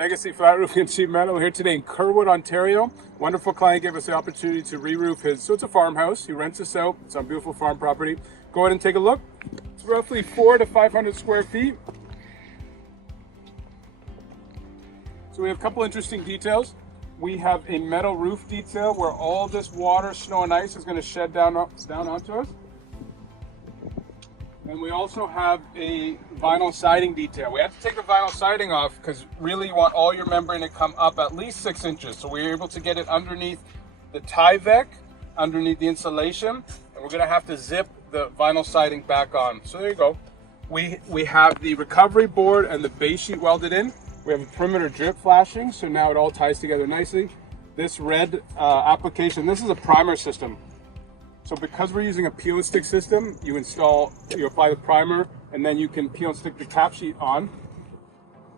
Legacy Flat Roofing and Sheet Metal. We're here today in Kerwood, Ontario. Wonderful client gave us the opportunity to re-roof his, so it's a farmhouse. He rents this out. It's on beautiful farm property. Go ahead and take a look. It's roughly 400 to 500 square feet. So we have a couple interesting details. We have a metal roof detail where all this water, snow and ice is going to shed down onto us. And we also have a vinyl siding detail. We have to take the vinyl siding off because really you want all your membrane to come up at least 6 inches. So we're able to get it underneath the Tyvek, underneath the insulation, and we're gonna have to zip the vinyl siding back on. So there you go. We have the recovery board and the base sheet welded in. We have a perimeter drip flashing, so now it all ties together nicely. This red application, this is a primer system. So because we're using a peel and stick system, you apply the primer and then you can peel and stick the cap sheet on.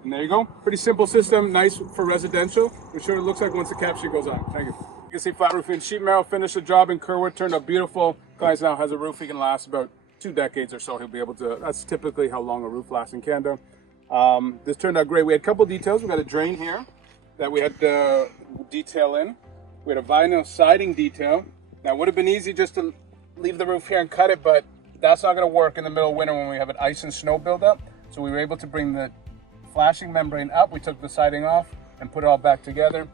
And there you go. Pretty simple system, nice for residential. We're sure it looks like once the cap sheet goes on. Thank you. You can see Flat Roofing and Sheet Metal finished the job in Kerwood, turned out beautiful. Guys now has a roof he can last about 2 decades or so. He'll be able to, that's typically how long a roof lasts in Canada. This turned out great. We had a couple details. We got a drain here that we had to detail in. We had a vinyl siding detail. Now, it would have been easy just to leave the roof here and cut it, but that's not going to work in the middle of winter when we have an ice and snow buildup. So we were able to bring the flashing membrane up. We took the siding off and put it all back together.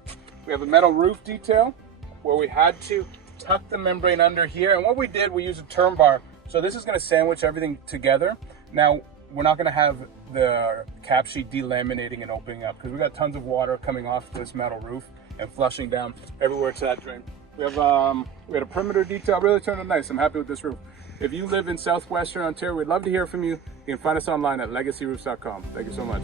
We have a metal roof detail where we had to tuck the membrane under here. And what we did, we used a term bar. So this is going to sandwich everything together. Now, we're not going to have the cap sheet delaminating and opening up because we got tons of water coming off this metal roof and flushing down everywhere to that drain. We had a perimeter detail, really turned out nice. I'm happy with this roof. If you live in southwestern Ontario, we'd love to hear from you. You can find us online at legacyroofs.com. Thank you so much.